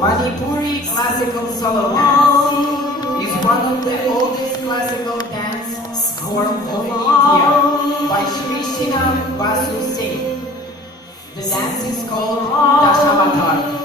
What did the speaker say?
Manipuri classical solo dance is one of the oldest classical dance forms of India by Clssical Basu Sinam. The dance is called Dasavatar.